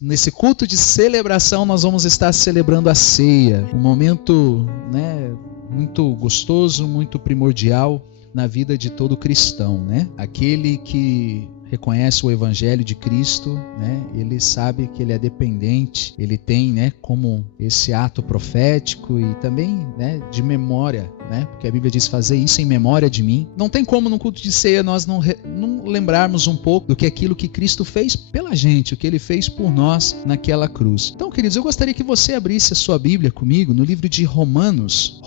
Nesse culto de celebração, nós vamos estar celebrando a ceia, um momento, muito gostoso, muito primordial na vida de todo cristão, Aquele que reconhece o Evangelho de Cristo, ele sabe que ele é dependente, ele tem, como esse ato profético e também, de memória, porque a Bíblia diz fazer isso em memória de mim. Não tem como no culto de ceia nós não lembrarmos um pouco do que aquilo que Cristo fez pela gente, o que ele fez por nós naquela cruz. Então, queridos, eu gostaria que você abrisse a sua Bíblia comigo no livro de Romanos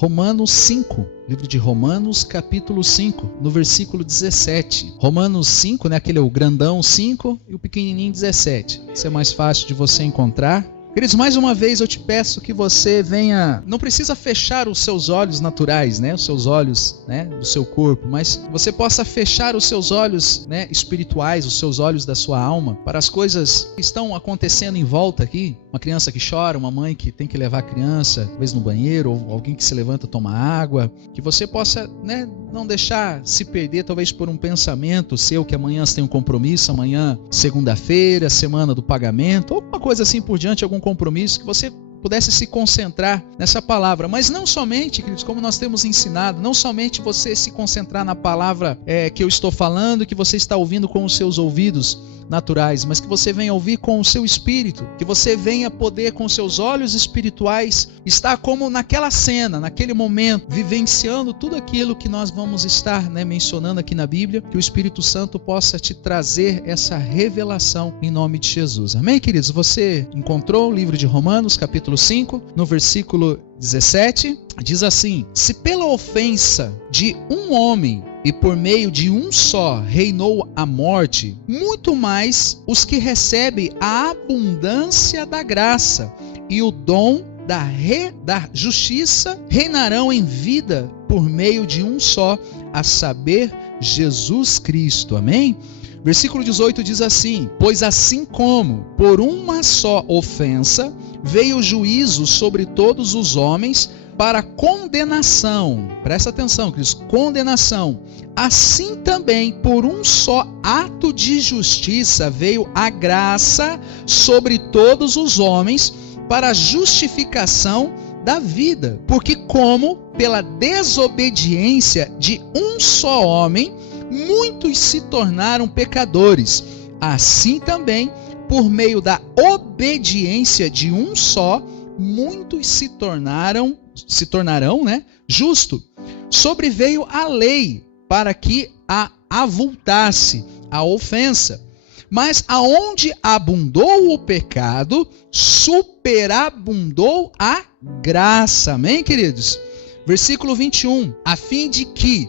5. Livro de Romanos, capítulo 5, no versículo 17. Romanos 5, aquele é o grandão 5 e o pequenininho 17. Isso é mais fácil de você encontrar. Queridos, mais uma vez eu te peço que você venha, não precisa fechar os seus olhos naturais, os seus olhos, do seu corpo, mas você possa fechar os seus olhos, espirituais, os seus olhos da sua alma, para as coisas que estão acontecendo em volta aqui. Uma criança que chora, uma mãe que tem que levar a criança, talvez no banheiro, ou alguém que se levanta tomar água, que você possa, não deixar se perder, talvez por um pensamento seu, que amanhã você tem um compromisso, amanhã, segunda-feira, semana do pagamento, ou alguma coisa assim por diante, algum compromisso, que você pudesse se concentrar nessa palavra, mas não somente, queridos, como nós temos ensinado, não somente você se concentrar na palavra que eu estou falando, que você está ouvindo com os seus ouvidos naturais, mas que você venha ouvir com o seu espírito, que você venha poder com os seus olhos espirituais estar como naquela cena, naquele momento, vivenciando tudo aquilo que nós vamos estar mencionando aqui na Bíblia, que o Espírito Santo possa te trazer essa revelação em nome de Jesus. Amém, queridos? Você encontrou o livro de Romanos, capítulo 5, no versículo 17, diz assim: se pela ofensa de um homem e por meio de um só reinou a morte, muito mais os que recebem a abundância da graça e o dom da justiça reinarão em vida por meio de um só, a saber, Jesus Cristo. Amém? Versículo 18 diz assim: pois assim como por uma só ofensa veio o juízo sobre todos os homens para condenação, presta atenção, queridos, condenação, assim também por um só ato de justiça veio a graça sobre todos os homens para a justificação da vida, porque como pela desobediência de um só homem muitos se tornaram pecadores, assim também por meio da obediência de um só muitos se tornarão, justo. Sobreveio a lei para que a avultasse a ofensa. Mas aonde abundou o pecado, superabundou a graça. Amém, queridos? Versículo 21. A fim de que,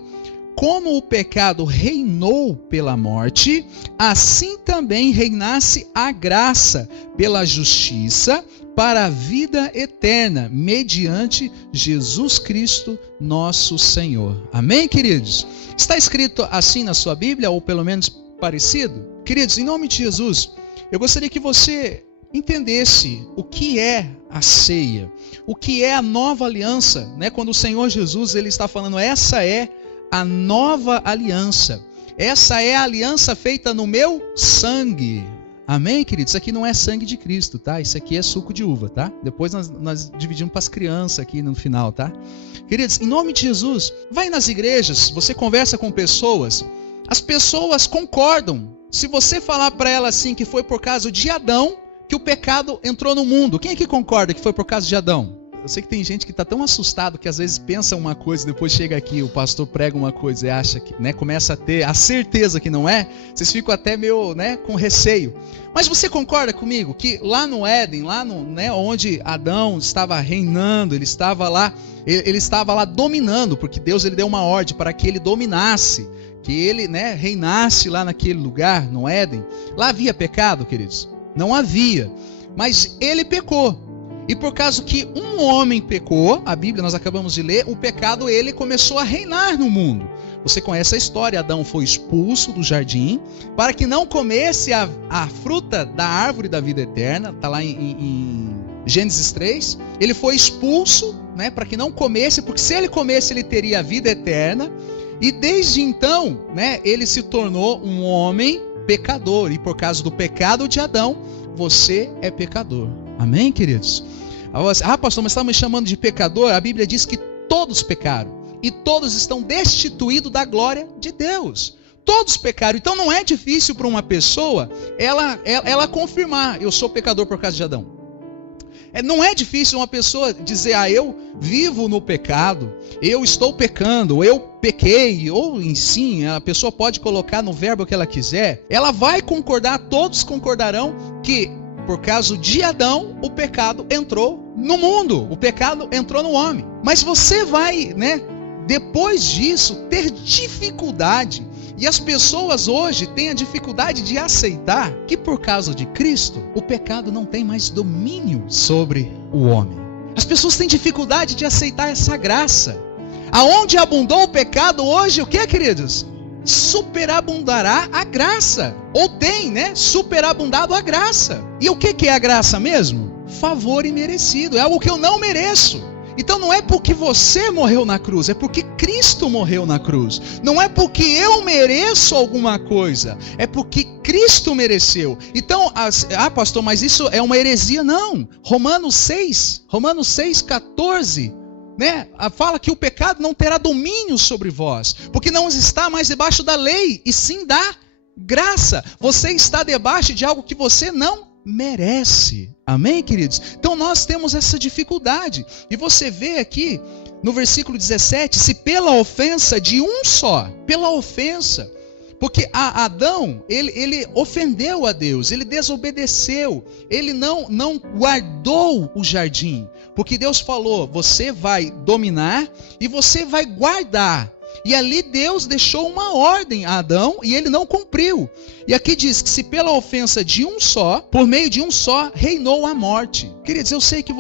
como o pecado reinou pela morte, assim também reinasse a graça pela justiça para a vida eterna, mediante Jesus Cristo, nosso Senhor. Amém, queridos? Está escrito assim na sua Bíblia, ou pelo menos parecido? Queridos, em nome de Jesus, eu gostaria que você entendesse o que é a ceia, o que é a nova aliança, Quando o Senhor Jesus ele está falando, essa é a nova aliança, essa é a aliança feita no meu sangue. Amém, queridos? Isso aqui não é sangue de Cristo, tá? Isso aqui é suco de uva, tá? Depois nós dividimos para as crianças aqui no final, tá? Queridos, em nome de Jesus, vai nas igrejas, você conversa com pessoas, as pessoas concordam. Se você falar para elas assim que foi por causa de Adão que o pecado entrou no mundo, quem é que concorda que foi por causa de Adão? Eu sei que tem gente que está tão assustado que às vezes pensa uma coisa e depois chega aqui, o pastor prega uma coisa e acha que, começa a ter a certeza que não é, vocês ficam até meio, com receio. Mas você concorda comigo que lá no Éden, lá no, onde Adão estava reinando, ele estava lá dominando, porque Deus ele deu uma ordem para que ele dominasse, que ele, reinasse lá naquele lugar, no Éden. Lá havia pecado, queridos? Não havia, mas ele pecou. E por causa que um homem pecou, a Bíblia nós acabamos de ler, o pecado ele começou a reinar no mundo. Você conhece a história, Adão foi expulso do jardim para que não comesse a fruta da árvore da vida eterna, está lá em Gênesis 3. Ele foi expulso, para que não comesse, porque se ele comesse ele teria a vida eterna. E desde então, ele se tornou um homem pecador, e por causa do pecado de Adão, você é pecador. Amém, queridos? Pastor, mas está me chamando de pecador? A Bíblia diz que todos pecaram e todos estão destituídos da glória de Deus. Todos pecaram. Então não é difícil para uma pessoa ela confirmar: eu sou pecador por causa de Adão. Não é difícil uma pessoa dizer: eu vivo no pecado, eu estou pecando, eu pequei, ou em si, a pessoa pode colocar no verbo que ela quiser. Ela vai concordar, todos concordarão que por causa de Adão o pecado entrou no mundo, o pecado entrou no homem. Mas você vai, depois disso, ter dificuldade. E as pessoas hoje têm a dificuldade de aceitar que por causa de Cristo, o pecado não tem mais domínio sobre o homem. As pessoas têm dificuldade de aceitar essa graça. Aonde abundou o pecado, hoje, o que, queridos? Superabundará a graça. Ou tem, superabundado a graça. E o que é a graça mesmo? Favor imerecido. É algo que eu não mereço. Então não é porque você morreu na cruz, é porque Cristo morreu na cruz. Não é porque eu mereço alguma coisa, é porque Cristo mereceu. Então, pastor, mas isso é uma heresia? Não. Romanos 6:14, fala que o pecado não terá domínio sobre vós, porque não está mais debaixo da lei, e sim da graça. Você está debaixo de algo que você não merece. Amém, queridos? Então nós temos essa dificuldade. E você vê aqui no versículo 17, se pela ofensa de um só, pela ofensa, porque Adão, ele ofendeu a Deus, ele desobedeceu, ele não guardou o jardim, porque Deus falou: você vai dominar e você vai guardar. E ali Deus deixou uma ordem a Adão e ele não cumpriu. E aqui diz que se pela ofensa de um só, por meio de um só, reinou a morte. Queridos, eu sei que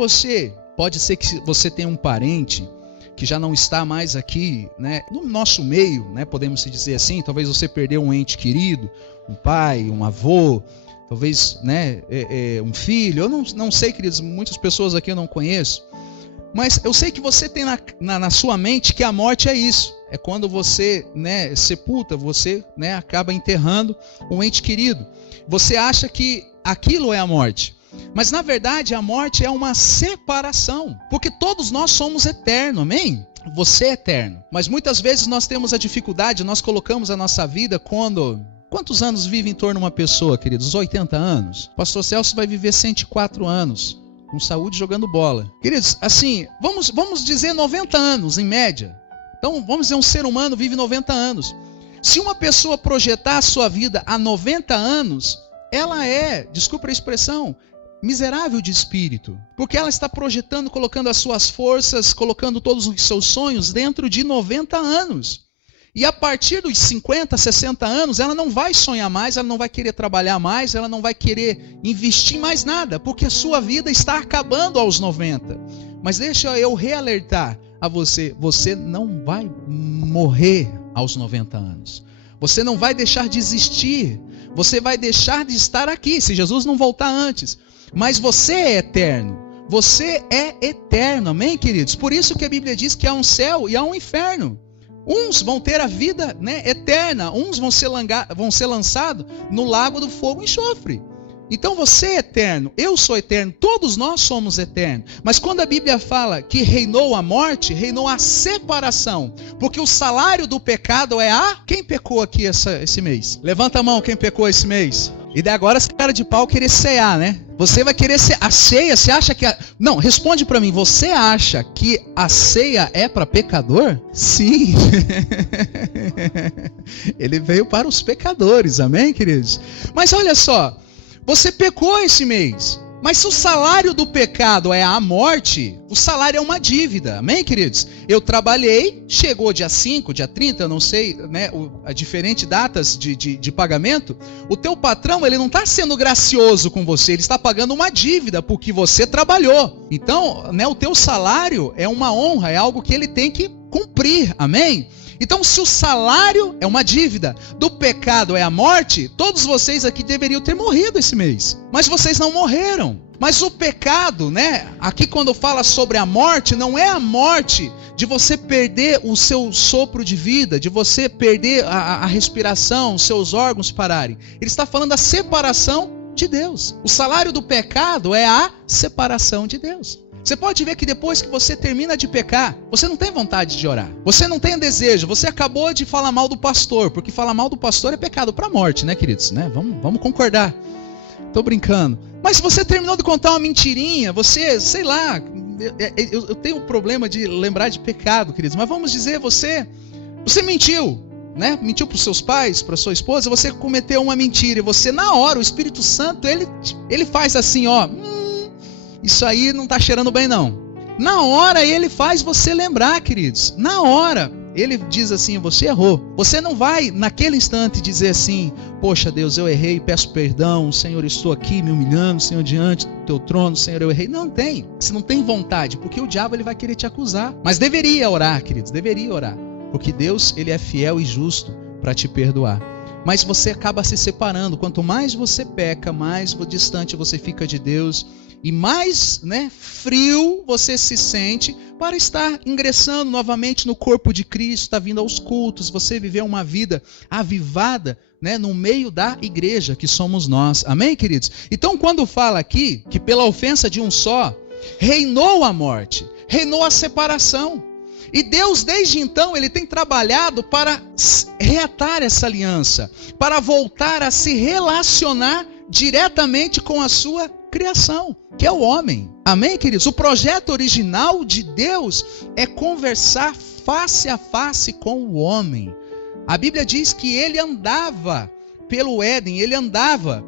pode ser que você tenha um parente que já não está mais aqui, no nosso meio, podemos dizer assim. Talvez você perdeu um ente querido, um pai, um avô, talvez um filho. Eu não sei, queridos, muitas pessoas aqui eu não conheço. Mas eu sei que você tem na sua mente que a morte é isso. É quando você sepulta, você acaba enterrando um ente querido. Você acha que aquilo é a morte. Mas na verdade a morte é uma separação. Porque todos nós somos eternos, amém? Você é eterno. Mas muitas vezes nós temos a dificuldade, nós colocamos a nossa vida quando... Quantos anos vive em torno de uma pessoa, queridos? 80 anos? O pastor Celso vai viver 104 anos. Com saúde, jogando bola. Queridos, assim, vamos dizer 90 anos em média. Então, vamos dizer, um ser humano vive 90 anos. Se uma pessoa projetar a sua vida a 90 anos, ela é, desculpa a expressão, miserável de espírito. Porque ela está projetando, colocando as suas forças, colocando todos os seus sonhos dentro de 90 anos. E a partir dos 50, 60 anos, ela não vai sonhar mais, ela não vai querer trabalhar mais, ela não vai querer investir mais nada, porque a sua vida está acabando aos 90. Mas deixa eu realertar a você, você não vai morrer aos 90 anos. Você não vai deixar de existir, você vai deixar de estar aqui, se Jesus não voltar antes. Mas você é eterno, você é eterno, amém, queridos? Por isso que a Bíblia diz que há um céu e há um inferno. Uns vão ter a vida eterna, uns vão ser lançados no lago do fogo e enxofre. Então você é eterno, eu sou eterno, todos nós somos eternos. Mas quando a Bíblia fala que reinou a morte, reinou a separação. Porque o salário do pecado é Quem pecou aqui esse mês? Levanta a mão quem pecou esse mês. E daí agora esse cara de pau querer cear, Você vai querer a ceia, você acha que... Não, responde pra mim, você acha que a ceia é para pecador? Sim. Ele veio para os pecadores, amém, queridos? Mas olha só, você pecou esse mês. Mas se o salário do pecado é a morte, o salário é uma dívida, amém, queridos? Eu trabalhei, chegou dia 5, dia 30, eu não sei, a diferentes datas de pagamento, o teu patrão, ele não está sendo gracioso com você, ele está pagando uma dívida porque você trabalhou. Então, o teu salário é uma honra, é algo que ele tem que cumprir, amém? Então, se o salário é uma dívida, do pecado é a morte, todos vocês aqui deveriam ter morrido esse mês. Mas vocês não morreram. Mas o pecado, aqui quando fala sobre a morte, não é a morte de você perder o seu sopro de vida, de você perder a respiração, os seus órgãos pararem. Ele está falando da separação de Deus. O salário do pecado é a separação de Deus. Você pode ver que depois que você termina de pecar, você não tem vontade de orar. Você não tem desejo. Você acabou de falar mal do pastor, porque falar mal do pastor é pecado para a morte, né, queridos? Né? Vamos concordar. Tô brincando. Mas se você terminou de contar uma mentirinha, você, sei lá, eu tenho um problema de lembrar de pecado, queridos. Mas vamos dizer, você mentiu, né? Mentiu para os seus pais, para sua esposa, você cometeu uma mentira. E você, na hora, o Espírito Santo, ele faz assim, ó... Isso aí não está cheirando bem, não. Na hora ele faz você lembrar, queridos. Na hora ele diz assim, você errou. Você não vai naquele instante dizer assim, poxa Deus, eu errei, peço perdão, Senhor, estou aqui me humilhando, Senhor, diante do teu trono, Senhor, eu errei. Não tem. Você não tem vontade, porque o diabo ele vai querer te acusar. Mas deveria orar, queridos, deveria orar. Porque Deus ele é fiel e justo para te perdoar. Mas você acaba se separando. Quanto mais você peca, mais distante você fica de Deus. E mais, frio você se sente para estar ingressando novamente no corpo de Cristo, está vindo aos cultos, você viver uma vida avivada, no meio da igreja que somos nós. Amém, queridos? Então, quando fala aqui que pela ofensa de um só, reinou a morte, reinou a separação. E Deus, desde então, ele tem trabalhado para reatar essa aliança, para voltar a se relacionar diretamente com a sua criação, que é o homem. Amém, queridos? O projeto original de Deus é conversar face a face com o homem. A Bíblia diz que ele andava pelo Éden, ele andava,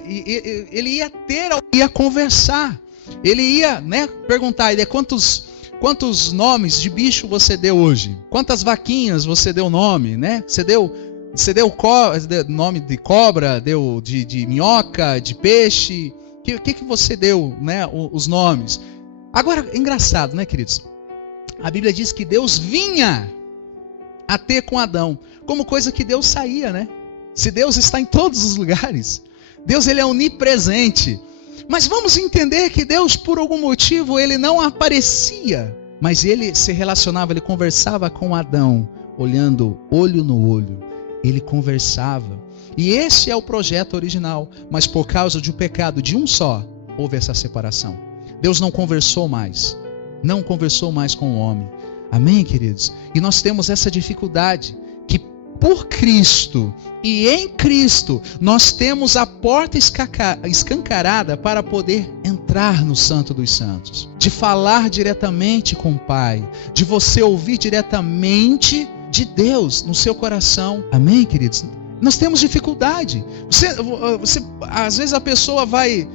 ele ia conversar, ele ia, perguntar, quantos nomes de bicho você deu hoje? Quantas vaquinhas você deu nome, Você deu nome de cobra, deu de minhoca, de peixe? O que você deu, os nomes? Agora, é engraçado, queridos? A Bíblia diz que Deus vinha a ter com Adão, como coisa que Deus saía, Se Deus está em todos os lugares, Deus ele é onipresente. Mas vamos entender que Deus, por algum motivo, ele não aparecia, mas ele se relacionava, ele conversava com Adão, olhando olho no olho, ele conversava. E esse é o projeto original, mas por causa do pecado de um só, houve essa separação. Deus não conversou mais com o homem. Amém, queridos? E nós temos essa dificuldade, que por Cristo e em Cristo, nós temos a porta escancarada para poder entrar no Santo dos Santos, de falar diretamente com o Pai, de você ouvir diretamente de Deus no seu coração. Amém, queridos? Nós temos dificuldade. Às vezes a pessoa vai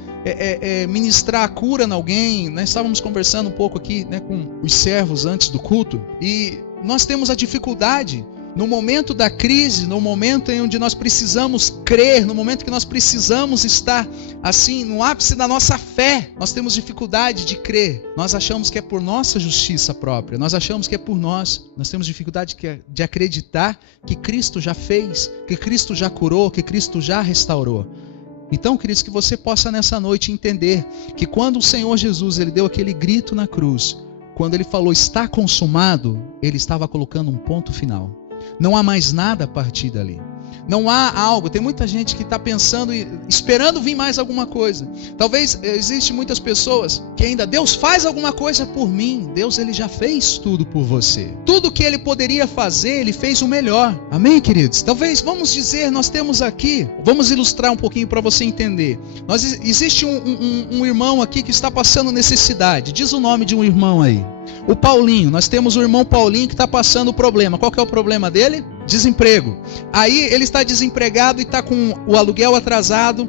ministrar a cura em alguém. Estávamos conversando um pouco aqui com os servos antes do culto. E nós temos a dificuldade no momento da crise, no momento em onde nós precisamos crer, no momento que nós precisamos estar assim no ápice da nossa fé, nós temos dificuldade de crer. Nós achamos que é por nossa justiça própria, nós achamos que é por nós temos dificuldade de acreditar que Cristo já fez, que Cristo já curou, que Cristo já restaurou. Então, queridos, que você possa nessa noite entender que quando o Senhor Jesus ele deu aquele grito na cruz, quando ele falou está consumado, ele estava colocando um ponto final. Não há mais nada a partir dali. Não há algo. Tem muita gente que está pensando e esperando vir mais alguma coisa. Talvez existe muitas pessoas que ainda Deus faz alguma coisa por mim. Deus ele já fez tudo por você. Tudo que ele poderia fazer, ele fez o melhor. Amém, queridos? Talvez, vamos dizer, nós temos aqui, vamos ilustrar um pouquinho para você entender. Existe um irmão aqui que está passando necessidade. Diz o nome de um irmão aí. O Paulinho, nós temos o irmão Paulinho que está passando problema. Qual que é o problema dele? Desemprego. Aí ele está desempregado e está com o aluguel atrasado,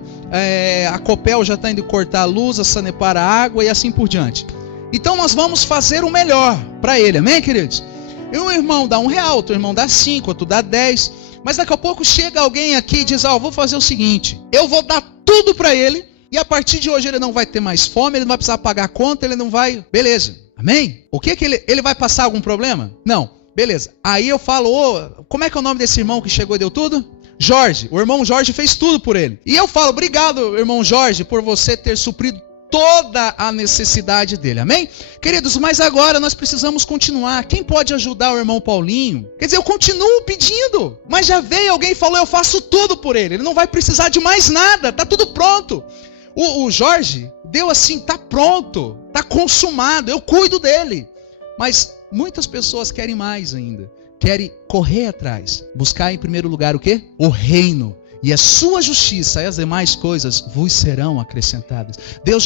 a Copel já está indo cortar a luz, a Sanepar a água e assim por diante. Então nós vamos fazer o melhor para ele, amém, queridos? E um irmão dá R$1, outro irmão dá 5, outro dá 10. Mas daqui a pouco chega alguém aqui e diz, vou fazer o seguinte, eu vou dar tudo para ele e a partir de hoje ele não vai ter mais fome, ele não vai precisar pagar conta, ele não vai... Beleza, amém? O que ele vai passar algum problema? Não. Beleza, aí eu falo, como é que é o nome desse irmão que chegou e deu tudo? Jorge, o irmão Jorge fez tudo por ele. E eu falo, obrigado irmão Jorge, por você ter suprido toda a necessidade dele, amém? Queridos, mas agora nós precisamos continuar. Quem pode ajudar o irmão Paulinho? Quer dizer, eu continuo pedindo, mas já veio alguém e falou, eu faço tudo por ele, ele não vai precisar de mais nada, tá tudo pronto. O Jorge deu assim, tá pronto, tá consumado, eu cuido dele. Mas muitas pessoas querem mais ainda, querem correr atrás, buscar em primeiro lugar o quê? O reino. E a sua justiça e as demais coisas vos serão acrescentadas. Deus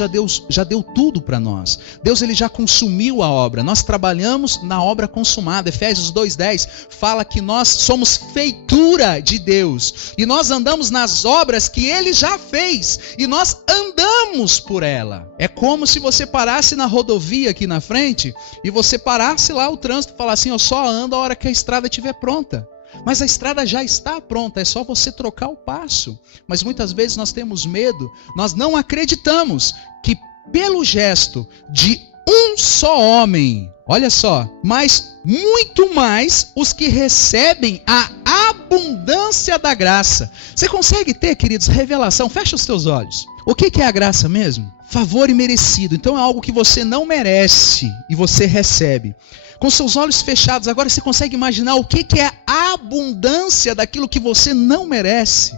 já deu tudo para nós. Deus ele já consumiu a obra. Nós trabalhamos na obra consumada. Efésios 2:10 fala que nós somos feitura de Deus. E nós andamos nas obras que ele já fez. E nós andamos por ela. É como se você parasse na rodovia aqui na frente e você parasse lá o trânsito e falasse assim, eu só ando a hora que a estrada estiver pronta. Mas a estrada já está pronta, é só você trocar o passo. Mas muitas vezes nós temos medo, nós não acreditamos que pelo gesto de um só homem, olha só, mas muito mais os que recebem a abundância da graça. Você consegue ter, queridos, revelação? Fecha os teus olhos. O que é a graça mesmo? Favor imerecido. Então é algo que você não merece e você recebe. Com seus olhos fechados, agora você consegue imaginar o que é a abundância daquilo que você não merece?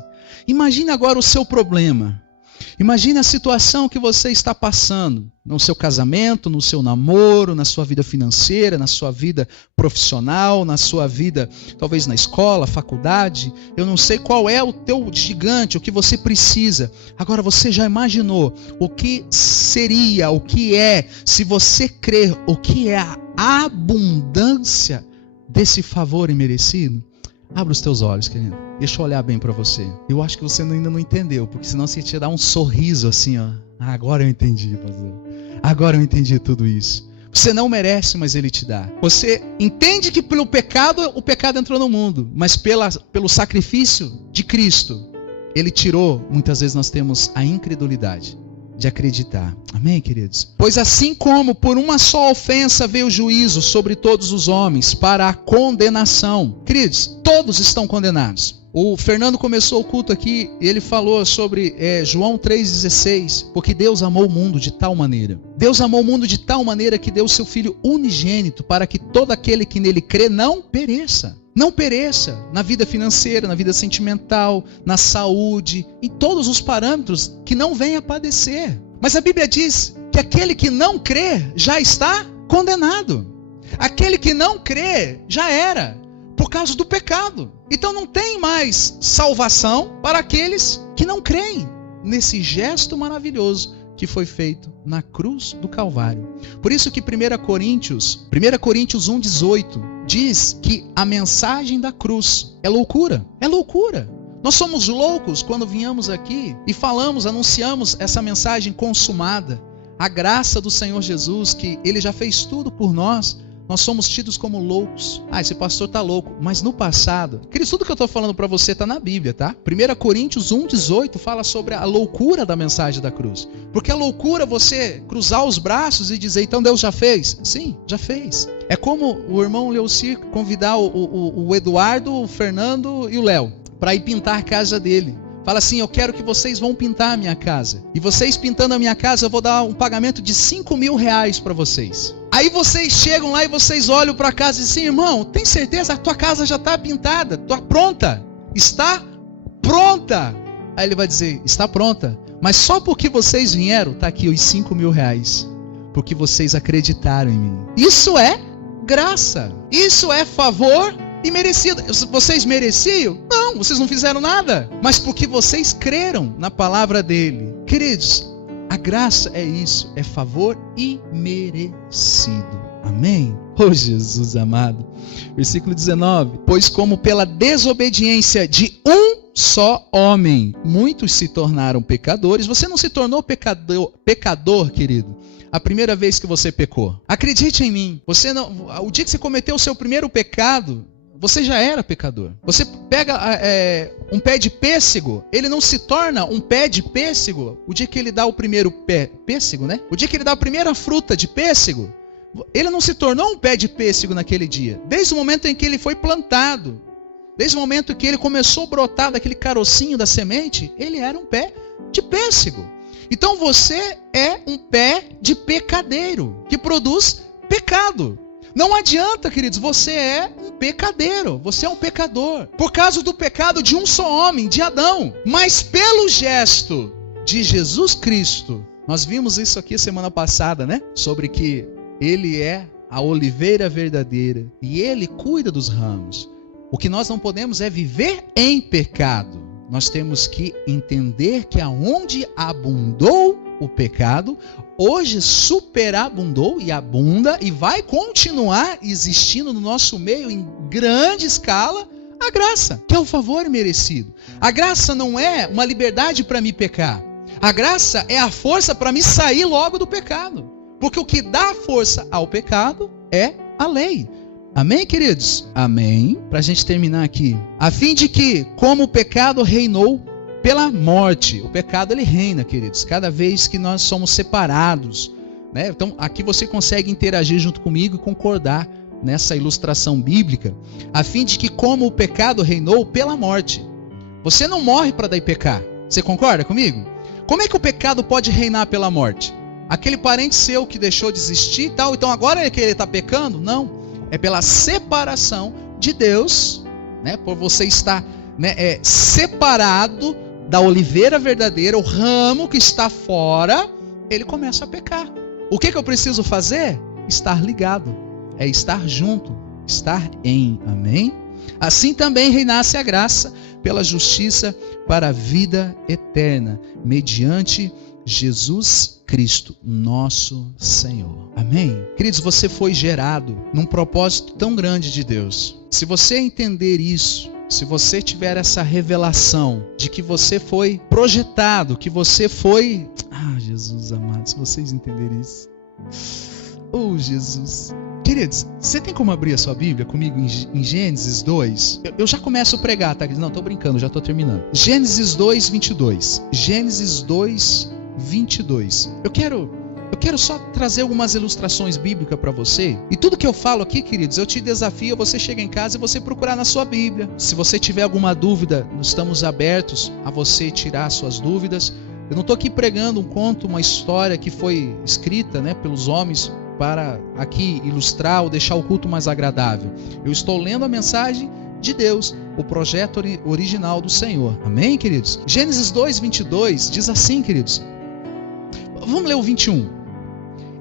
Imagine agora o seu problema. Imagine a situação que você está passando no seu casamento, no seu namoro, na sua vida financeira, na sua vida profissional, na sua vida, talvez na escola, faculdade. Eu não sei qual é o teu gigante, o que você precisa. Agora você já imaginou o que seria, o que é, se você crer, o que é a abundância desse favor imerecido? Abra os teus olhos, querido. Deixa eu olhar bem para você. Eu acho que você ainda não entendeu, porque senão você ia te dar um sorriso assim, ó. Ah, agora eu entendi, pastor. Agora eu entendi tudo isso. Você não merece, mas ele te dá. Você entende que pelo pecado, o pecado entrou no mundo, mas pelo sacrifício de Cristo, ele tirou. Muitas vezes nós temos a incredulidade de acreditar. Amém, queridos? Pois assim como por uma só ofensa veio o juízo sobre todos os homens para a condenação. Queridos, todos estão condenados. O Fernando começou o culto aqui e ele falou sobre João 3,16, porque Deus amou o mundo de tal maneira. Deus amou o mundo de tal maneira que deu o seu Filho unigênito para que todo aquele que nele crê não pereça. Não pereça na vida financeira, na vida sentimental, na saúde, em todos os parâmetros, que não venha padecer. Mas a Bíblia diz que aquele que não crê já está condenado. Aquele que não crê já era, por causa do pecado. Então não tem mais salvação para aqueles que não creem nesse gesto maravilhoso que foi feito na cruz do Calvário. Por isso que 1 Coríntios 1,18 diz que a mensagem da cruz é loucura. É loucura. Nós somos loucos quando viemos aqui e falamos, anunciamos essa mensagem consumada. A graça do Senhor Jesus, que Ele já fez tudo por nós. Nós somos tidos como loucos. Ah, esse pastor está louco. Mas no passado, queridos, tudo que eu estou falando para você está na Bíblia, tá? 1 Coríntios 1,18 fala sobre a loucura da mensagem da cruz. Porque a loucura é você cruzar os braços e dizer, então Deus já fez? Sim, já fez. É como o irmão Leuci convidar o Eduardo, o Fernando e o Léo para ir pintar a casa dele. Fala assim, eu quero que vocês vão pintar a minha casa. E vocês pintando a minha casa, eu vou dar um pagamento de R$5.000 para vocês. Aí vocês chegam lá e vocês olham para a casa e dizem, irmão, tem certeza? A tua casa já está pintada, está pronta. Está pronta. Aí ele vai dizer, está pronta. Mas só porque vocês vieram, está aqui os R$5.000. Porque vocês acreditaram em mim. Isso é graça. Isso é favor imerecido. Vocês mereciam? Não, vocês não fizeram nada. Mas porque vocês creram na palavra dele. Queridos, a graça é isso, é favor imerecido. Amém? Oh Jesus amado. Versículo 19. Pois como pela desobediência de um só homem, muitos se tornaram pecadores. Você não se tornou pecador, querido, a primeira vez que você pecou. Acredite em mim. O dia que você cometeu o seu primeiro pecado, você já era pecador. Você pega um pé de pêssego, ele não se torna um pé de pêssego o dia que ele dá o primeiro pêssego, né? O dia que ele dá a primeira fruta de pêssego, ele não se tornou um pé de pêssego naquele dia. Desde o momento em que ele foi plantado, desde o momento que ele começou a brotar daquele carocinho da semente, ele era um pé de pêssego. Então você é um pé de pecadeiro, que produz pecado. Não adianta, queridos, você é um pecadeiro, você é um pecador. Por causa do pecado de um só homem, de Adão. Mas pelo gesto de Jesus Cristo, nós vimos isso aqui semana passada, né? Sobre que ele é a oliveira verdadeira e ele cuida dos ramos. O que nós não podemos é viver em pecado. Nós temos que entender que aonde abundou o pecado, hoje superabundou e abunda e vai continuar existindo no nosso meio em grande escala a graça, que é o favor merecido. A graça não é uma liberdade para me pecar. A graça é a força para me sair logo do pecado. Porque o que dá força ao pecado é a lei. Amém, queridos? Amém. Para a gente terminar aqui. A fim de que, como o pecado reinou pela morte, o pecado ele reina, queridos, cada vez que nós somos separados, né? Então aqui você consegue interagir junto comigo e concordar nessa ilustração bíblica. A fim de que, como o pecado reinou pela morte, você não morre para daí pecar. Você concorda comigo? Como é que o pecado pode reinar pela morte? Aquele parente seu que deixou de existir e tal, então agora é que ele está pecando? Não. É pela separação de Deus, né? Por você estar, né, separado da oliveira verdadeira, o ramo que está fora, ele começa a pecar. O que eu preciso fazer? Estar ligado. É estar junto. Estar em. Amém? Assim também reinasse a graça pela justiça para a vida eterna, mediante Jesus Cristo, nosso Senhor. Amém? Queridos, você foi gerado num propósito tão grande de Deus. Se você entender isso, se você tiver essa revelação de que você foi projetado, que você foi... Jesus amado, se vocês entenderem isso. Oh, Jesus. Queridos, você tem como abrir a sua Bíblia comigo em Gênesis 2? Eu já começo a pregar, tá? Não, tô brincando, já tô terminando. Gênesis 2, 22. Gênesis 2, 22. Eu quero só trazer algumas ilustrações bíblicas para você. E tudo que eu falo aqui, queridos, eu te desafio a você chegar em casa e você procurar na sua Bíblia. Se você tiver alguma dúvida, estamos abertos a você tirar suas dúvidas. Eu não estou aqui pregando um conto, uma história que foi escrita, né, pelos homens para aqui ilustrar ou deixar o culto mais agradável. Eu estou lendo a mensagem de Deus, o projeto original do Senhor. Amém, queridos? Gênesis 2, 22 diz assim, queridos. Vamos ler o 21.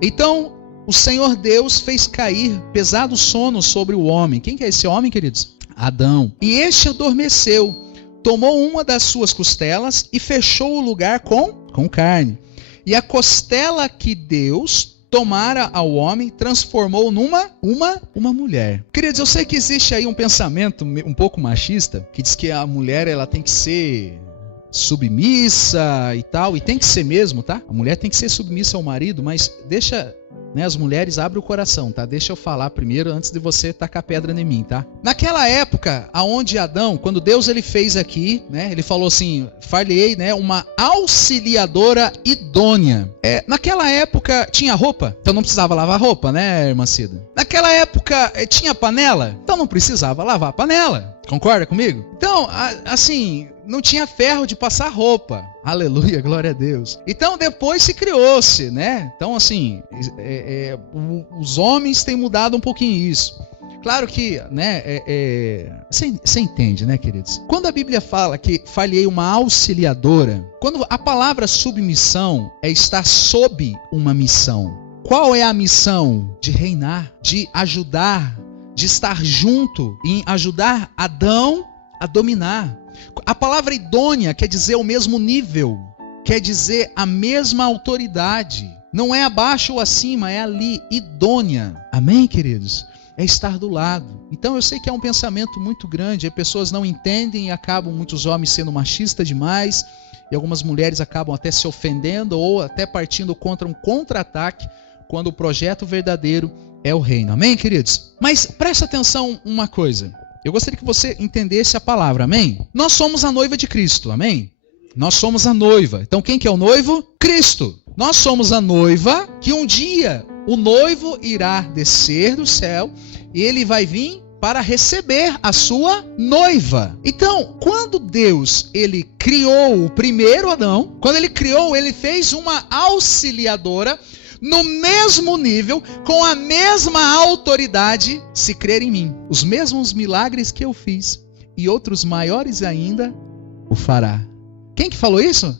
Então, o Senhor Deus fez cair pesado sono sobre o homem. Quem que é esse homem, queridos? Adão. E este adormeceu, tomou uma das suas costelas e fechou o lugar com carne. E a costela que Deus tomara ao homem, transformou numa mulher. Queridos, eu sei que existe aí um pensamento um pouco machista, que diz que a mulher ela tem que ser submissa e tal, e tem que ser mesmo, tá? A mulher tem que ser submissa ao marido, mas deixa, né, as mulheres abrem o coração, tá? Deixa eu falar primeiro antes de você tacar pedra em mim, tá? Naquela época, aonde Adão, quando Deus ele fez aqui, né, ele falou assim, far-lhe-ei, né, uma auxiliadora idônea. Naquela época tinha roupa, então não precisava lavar roupa, né, irmã Cida? Naquela época tinha panela, então não precisava lavar a panela. Concorda comigo? Então, assim, não tinha ferro de passar roupa. Aleluia, glória a Deus. Então, depois se criou-se, né? Então, assim, os homens têm mudado um pouquinho isso. Claro que, né, você entende, né, queridos? Quando a Bíblia fala que falhei uma auxiliadora, quando a palavra submissão é estar sob uma missão. Qual é a missão? De reinar, de ajudar, de estar junto em ajudar Adão a dominar. A palavra idônea quer dizer o mesmo nível, quer dizer a mesma autoridade. Não é abaixo ou acima, é ali, idônea. Amém, queridos? É estar do lado. Então eu sei que é um pensamento muito grande, as pessoas não entendem e acabam muitos homens sendo machistas demais, e algumas mulheres acabam até se ofendendo ou até partindo contra um contra-ataque, quando o projeto verdadeiro é o reino. Amém, queridos? Mas presta atenção uma coisa. Eu gostaria que você entendesse a palavra, amém? Nós somos a noiva de Cristo, amém? Nós somos a noiva. Então quem que é o noivo? Cristo. Nós somos a noiva que um dia o noivo irá descer do céu e ele vai vir para receber a sua noiva. Então, quando Deus, ele criou o primeiro Adão, quando ele criou, ele fez uma auxiliadora no mesmo nível, com a mesma autoridade, se crer em mim. Os mesmos milagres que eu fiz e outros maiores ainda o fará. Quem que falou isso?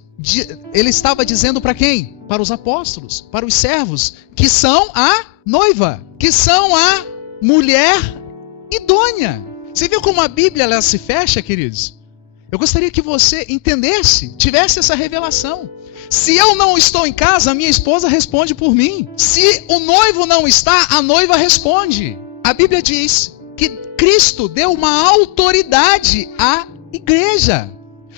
Ele estava dizendo para quem? Para os apóstolos, para os servos, que são a noiva, que são a mulher idônea. Você viu como a Bíblia ela se fecha, queridos? Eu gostaria que você entendesse, tivesse essa revelação. Se eu não estou em casa, a minha esposa responde por mim. Se o noivo não está, a noiva responde. A Bíblia diz que Cristo deu uma autoridade à igreja.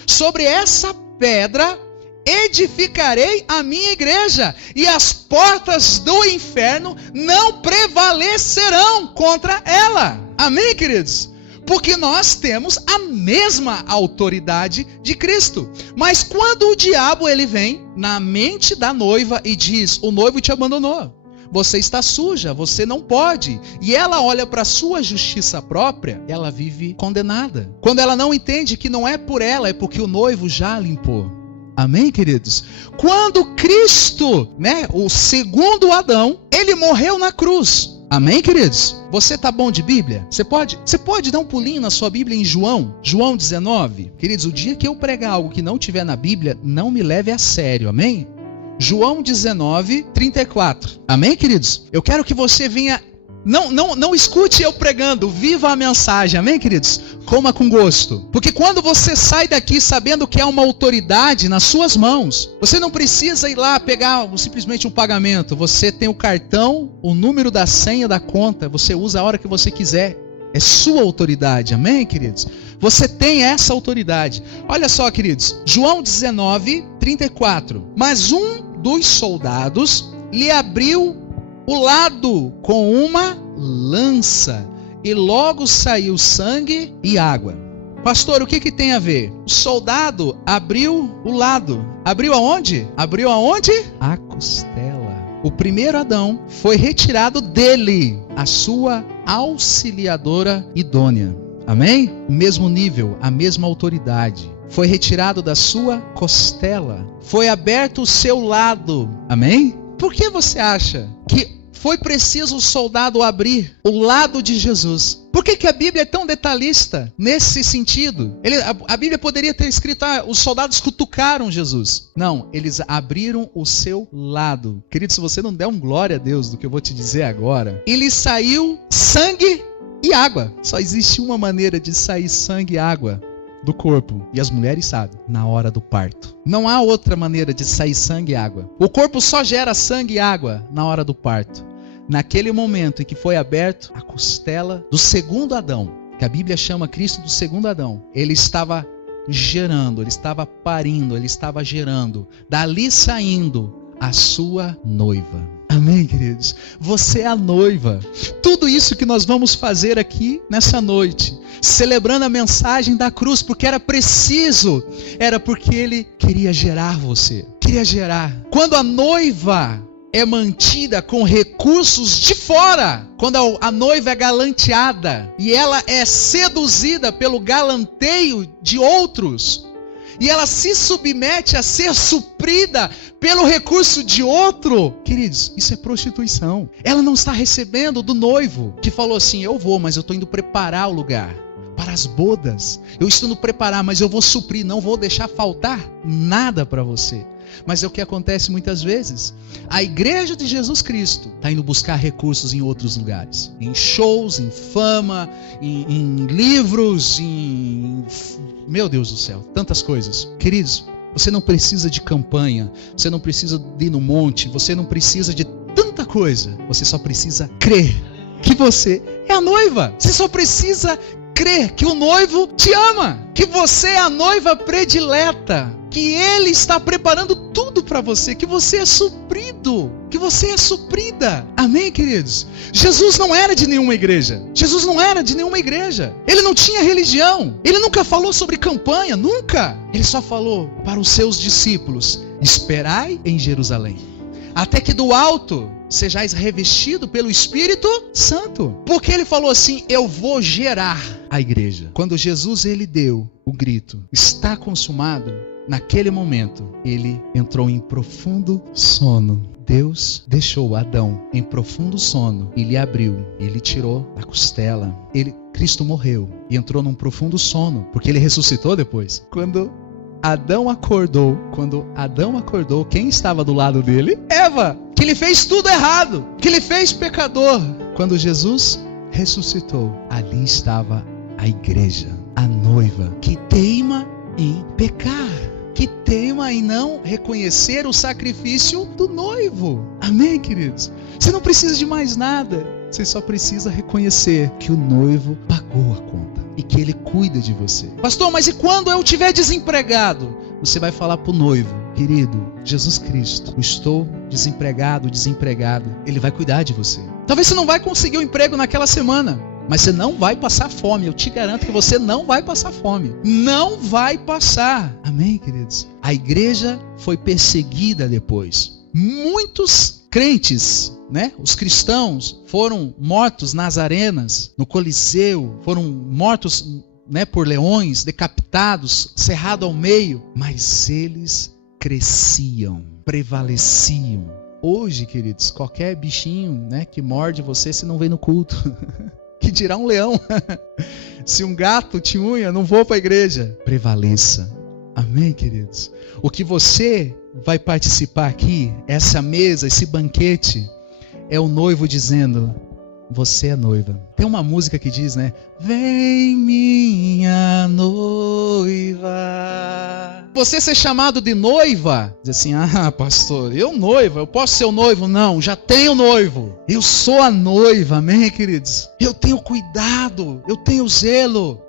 Sobre essa pedra edificarei a minha igreja, e as portas do inferno não prevalecerão contra ela. Amém, queridos? Porque nós temos a mesma autoridade de Cristo. Mas quando o diabo ele vem na mente da noiva e diz: o noivo te abandonou, você está suja, você não pode, e ela olha para a sua justiça própria, ela vive condenada. Quando ela não entende que não é por ela, é porque o noivo já limpou. Amém, queridos? Quando Cristo, o segundo Adão, ele morreu na cruz. Amém, queridos? Você tá bom de Bíblia? Você pode dar um pulinho na sua Bíblia em João 19? Queridos, o dia que eu pregar algo que não tiver na Bíblia, não me leve a sério, amém? João 19, 34. Amém, queridos? Eu quero que você venha... Não escute eu pregando, viva a mensagem, amém, queridos? Coma com gosto. Porque quando você sai daqui sabendo que há uma autoridade nas suas mãos, você não precisa ir lá pegar simplesmente um pagamento. Você tem o cartão, o número da senha da conta, você usa a hora que você quiser. É sua autoridade, amém, queridos? Você tem essa autoridade. Olha só, queridos, João 19, 34. Mas um dos soldados lhe abriu o lado com uma lança, e logo saiu sangue e água. Pastor, o que tem a ver? O soldado abriu o lado. Abriu aonde? Abriu aonde? A costela. O primeiro Adão foi retirado dele a sua auxiliadora idônea. Amém? O mesmo nível, a mesma autoridade. Foi retirado da sua costela. Foi aberto o seu lado. Amém? Por que você acha que foi preciso o soldado abrir o lado de Jesus? Por que a Bíblia é tão detalhista nesse sentido? A Bíblia poderia ter escrito: os soldados cutucaram Jesus. Não, eles abriram o seu lado. Querido, se você não der um glória a Deus do que eu vou te dizer agora, ele saiu sangue e água. Só existe uma maneira de sair sangue e água do corpo, e as mulheres sabem, na hora do parto. Não há outra maneira de sair sangue e água. O corpo só gera sangue e água na hora do parto. Naquele momento em que foi aberto a costela do segundo Adão, que a Bíblia chama Cristo do segundo Adão, ele estava gerando, ele estava parindo, ele estava gerando, dali saindo a sua noiva. Amém, queridos? Você é a noiva. Tudo isso que nós vamos fazer aqui nessa noite, celebrando a mensagem da cruz, porque era preciso, era porque ele queria gerar você, queria gerar. Quando a noiva é mantida com recursos de fora, quando a noiva é galanteada e ela é seduzida pelo galanteio de outros, e ela se submete a ser suprida pelo recurso de outro, queridos, isso é prostituição. Ela não está recebendo do noivo, que falou assim: eu vou, mas eu estou indo preparar o lugar para as bodas. Eu estou indo preparar, mas eu vou suprir, não vou deixar faltar nada para você. Mas é o que acontece muitas vezes. A igreja de Jesus Cristo está indo buscar recursos em outros lugares. Em shows, em fama, em livros, meu Deus do céu, tantas coisas. Queridos, você não precisa de campanha, você não precisa de ir no monte, você não precisa de tanta coisa. Você só precisa crer que você é a noiva. Você só precisa crer que o noivo te ama, que você é a noiva predileta, que ele está preparando tudo para você, que você é suprido, que você é suprida. Amém, queridos? Jesus não era de nenhuma igreja. Jesus não era de nenhuma igreja. Ele não tinha religião. Ele nunca falou sobre campanha, nunca. Ele só falou para os seus discípulos: esperai em Jerusalém, até que do alto sejais revestido pelo Espírito Santo. Porque ele falou assim, eu vou gerar a igreja. Quando Jesus ele deu o grito, está consumado, naquele momento ele entrou em profundo sono. Deus deixou Adão em profundo sono e lhe abriu, ele tirou a costela. Cristo morreu e entrou num profundo sono, porque ele ressuscitou depois. Quando Adão acordou, quem estava do lado dele? Eva, que ele fez tudo errado, que ele fez pecador. Quando Jesus ressuscitou, ali estava a igreja, a noiva, que teima em pecar, que teima em não reconhecer o sacrifício do noivo. Amém, queridos? Você não precisa de mais nada, você só precisa reconhecer que o noivo pagou a conta e que ele cuida de você. Pastor, mas e quando eu estiver desempregado? Você vai falar para o noivo, querido, Jesus Cristo, eu estou desempregado, desempregada. Ele vai cuidar de você. Talvez você não vai conseguir um emprego naquela semana, mas você não vai passar fome. Eu te garanto que você não vai passar fome. Não vai passar. Amém, queridos? A igreja foi perseguida depois. Muitos crentes, né? Os cristãos foram mortos nas arenas, no Coliseu, foram mortos, né, por leões, decapitados, cerrado ao meio, mas eles cresciam, prevaleciam. Hoje, queridos, qualquer bichinho, né, que morde você, se não vem no culto. Que dirá um leão? Se um gato te unha, não vou para a igreja. Prevaleça. Amém, queridos? O que você vai participar aqui, essa mesa, esse banquete, é o noivo dizendo, você é noiva. Tem uma música que diz, né? Vem minha noiva. Você ser chamado de noiva, diz assim, pastor, eu noiva, eu posso ser o noivo? Não, já tenho noivo. Eu sou a noiva, amém, queridos? Eu tenho cuidado, eu tenho zelo.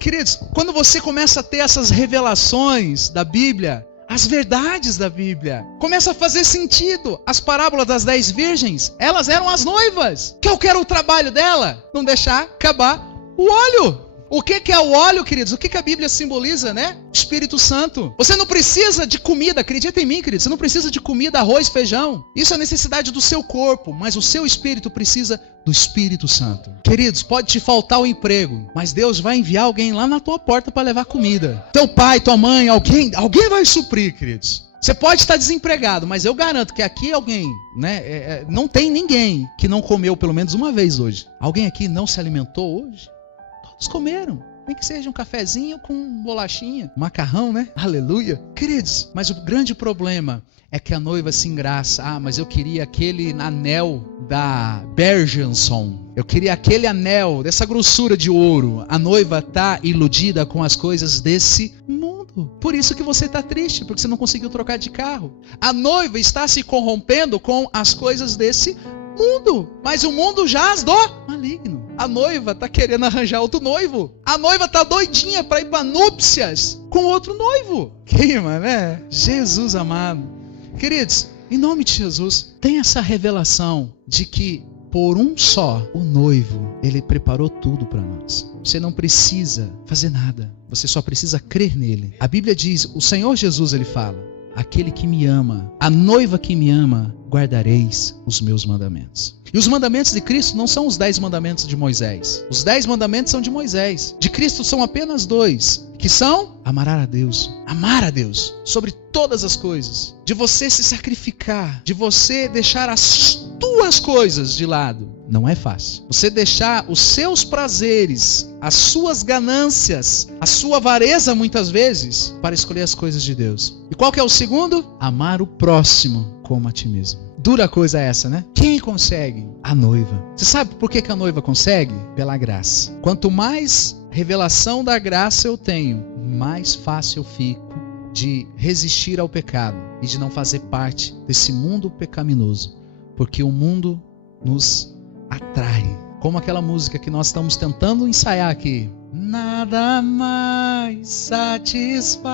Queridos, quando você começa a ter essas revelações da Bíblia, as verdades da Bíblia, começa a fazer sentido. As parábolas das 10 virgens, elas eram as noivas. Que era o trabalho dela? Não deixar acabar o óleo. O que é o óleo, queridos? O que a Bíblia simboliza, né? Espírito Santo. Você não precisa de comida, acredita em mim, queridos. Você não precisa de comida, arroz, feijão. Isso é a necessidade do seu corpo, mas o seu espírito precisa do Espírito Santo. Queridos, pode te faltar o emprego, mas Deus vai enviar alguém lá na tua porta para levar comida. Teu pai, tua mãe, alguém vai suprir, queridos. Você pode estar desempregado, mas eu garanto que aqui alguém, né? Não tem ninguém que não comeu pelo menos uma vez hoje. Alguém aqui não se alimentou hoje? Todos comeram. Nem que seja um cafezinho com bolachinha, macarrão, né? Aleluia. Queridos, mas o grande problema é que a noiva se engraça. Mas eu queria aquele anel da Bergenson. Eu queria aquele anel dessa grossura de ouro. A noiva está iludida com as coisas desse mundo. Por isso que você está triste, porque você não conseguiu trocar de carro. A noiva está se corrompendo com as coisas desse mundo. Mas o mundo jaz do maligno. A noiva está querendo arranjar outro noivo. A noiva está doidinha para ir para núpcias com outro noivo. Queima, né? Jesus amado. Queridos, em nome de Jesus, tem essa revelação de que por um só, o noivo, ele preparou tudo para nós. Você não precisa fazer nada. Você só precisa crer nele. A Bíblia diz, o Senhor Jesus, ele fala, aquele que me ama, a noiva que me ama, guardareis os meus mandamentos. E os mandamentos de Cristo não são os 10 mandamentos de Moisés. Os 10 mandamentos são de Moisés. De Cristo são apenas 2, que são amar a Deus sobre todas as coisas. De você se sacrificar, de você deixar as tuas coisas de lado. Não é fácil. Você deixar os seus prazeres, as suas ganâncias, a sua avareza muitas vezes, para escolher as coisas de Deus. E qual que é o segundo? Amar o próximo como a ti mesmo. Dura coisa essa, né? Quem consegue? A noiva. Você sabe por que a noiva consegue? Pela graça. Quanto mais revelação da graça eu tenho, mais fácil eu fico de resistir ao pecado e de não fazer parte desse mundo pecaminoso. Porque o mundo nos atrai. Como aquela música que nós estamos tentando ensaiar aqui. Nada mais satisfaz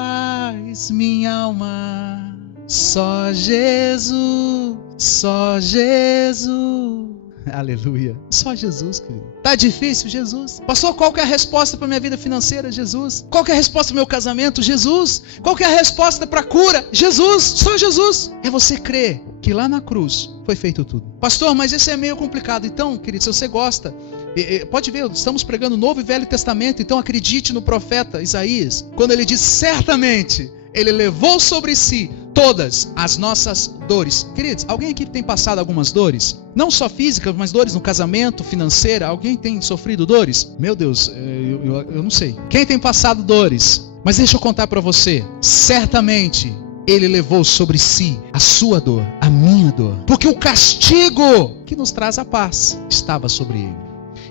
minha alma. Só Jesus, só Jesus. Aleluia. Só Jesus, querido. Tá difícil? Jesus. Pastor, qual que é a resposta para minha vida financeira? Jesus. Qual que é a resposta para meu casamento? Jesus. Qual que é a resposta para a cura? Jesus. Só Jesus. É você crer que lá na cruz foi feito tudo. Pastor, mas isso é meio complicado. Então, querido, se você gosta, pode ver, estamos pregando o Novo e Velho Testamento, então acredite no profeta Isaías, quando ele diz, certamente, ele levou sobre si todas as nossas dores. Queridos, alguém aqui tem passado algumas dores? Não só físicas, mas dores no casamento, financeira. Alguém tem sofrido dores? Meu Deus, eu não sei. Quem tem passado dores? Mas deixa eu contar para você. Certamente, ele levou sobre si a sua dor, a minha dor. Porque o castigo que nos traz a paz estava sobre ele.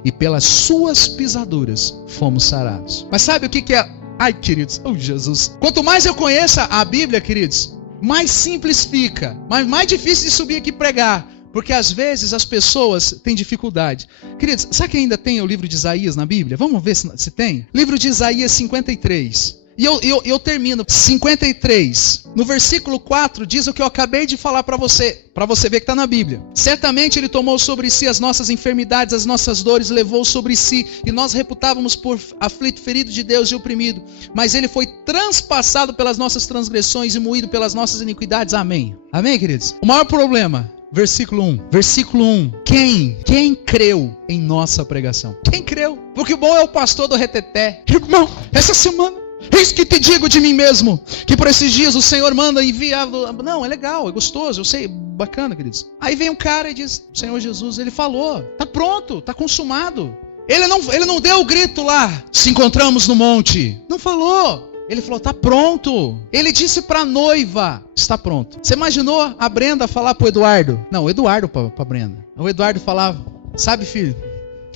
E pelas suas pisaduras fomos sarados. Mas sabe o que é? Ai, queridos, oh Jesus. Quanto mais eu conheço a Bíblia, queridos, mais simples fica, mas mais difícil de subir aqui e pregar, porque às vezes as pessoas têm dificuldade. Queridos, sabe que ainda tem o livro de Isaías na Bíblia? Vamos ver se tem? Livro de Isaías 53. E eu termino 53. No versículo 4 diz o que eu acabei de falar para você ver que está na Bíblia. Certamente ele tomou sobre si as nossas enfermidades, as nossas dores, levou sobre si, e nós reputávamos por aflito, ferido de Deus e oprimido. Mas ele foi transpassado pelas nossas transgressões e moído pelas nossas iniquidades. Amém. Amém, queridos? O maior problema, versículo 1. Versículo 1. Quem creu em nossa pregação? Quem creu? Porque o bom é o pastor do reteté. Irmão, essa semana, eis que te digo de mim mesmo, que por esses dias o Senhor manda enviar. Não, é legal, é gostoso, eu sei, bacana, queridos. Aí vem um cara e diz, o Senhor Jesus, ele falou, tá pronto, tá consumado. Ele não deu o grito lá, se encontramos no monte. Não falou. Ele falou, tá pronto. Ele disse pra noiva, está pronto. Você imaginou a Brenda falar pro Eduardo? Não, o Eduardo pra Brenda. O Eduardo falava, sabe, filho,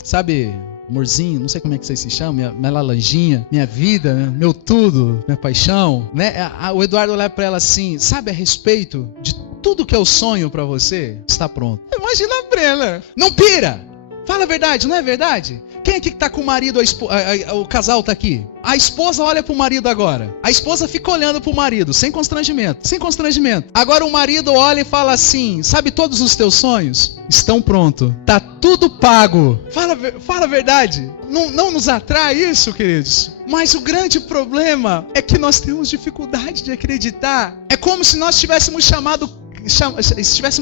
sabe, amorzinho, não sei como é que vocês se chamam, minha laranjinha, minha vida, meu tudo, minha paixão, né? O Eduardo olha para ela assim, sabe, a respeito de tudo que eu sonho para você, está pronto. Imagina a Brenda, não pira, fala a verdade, não é verdade? Quem aqui que tá com o marido, o casal tá aqui? A esposa olha pro marido agora. A esposa fica olhando pro marido, sem constrangimento. Sem constrangimento. Agora o marido olha e fala assim, sabe todos os teus sonhos? Estão prontos. Tá tudo pago. Fala a verdade. Não nos atrai isso, queridos? Mas o grande problema é que nós temos dificuldade de acreditar. É como se nós estivéssemos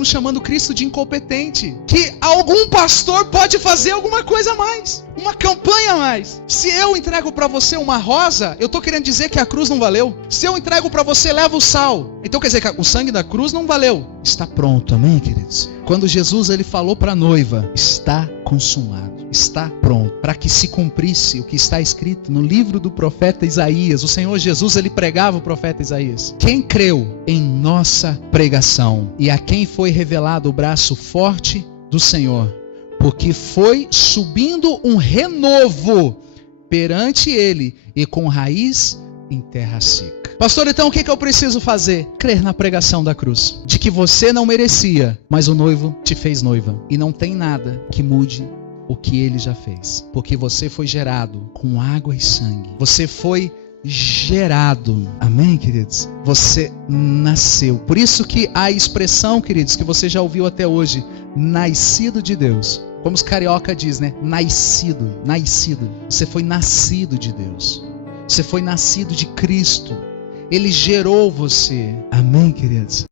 chamando Cristo de incompetente, que algum pastor pode fazer alguma coisa a mais, uma campanha a mais. Se eu entrego para você uma rosa, eu estou querendo dizer que a cruz não valeu. Se eu entrego para você, leva o sal, então quer dizer que o sangue da cruz não valeu. Está pronto, amém, queridos? Quando Jesus ele falou para a noiva, está consumado, está pronto, para que se cumprisse o que está escrito no livro do profeta Isaías. O Senhor Jesus ele pregava o profeta Isaías. Quem creu em nossa pregação e a quem foi revelado o braço forte do Senhor, porque foi subindo um renovo perante ele e com raiz em terra seca. Pastor, então o que eu preciso fazer? Crer na pregação da cruz, de que você não merecia, mas o noivo te fez noiva, e não tem nada que mude o que ele já fez, porque você foi gerado com água e sangue, você foi gerado, amém, queridos? Você nasceu. Por isso que a expressão, queridos, que você já ouviu até hoje, nascido de Deus, como os carioca diz, né? Nascido. Você foi nascido de Deus. Você foi nascido de Cristo. Ele gerou você. Amém, queridos?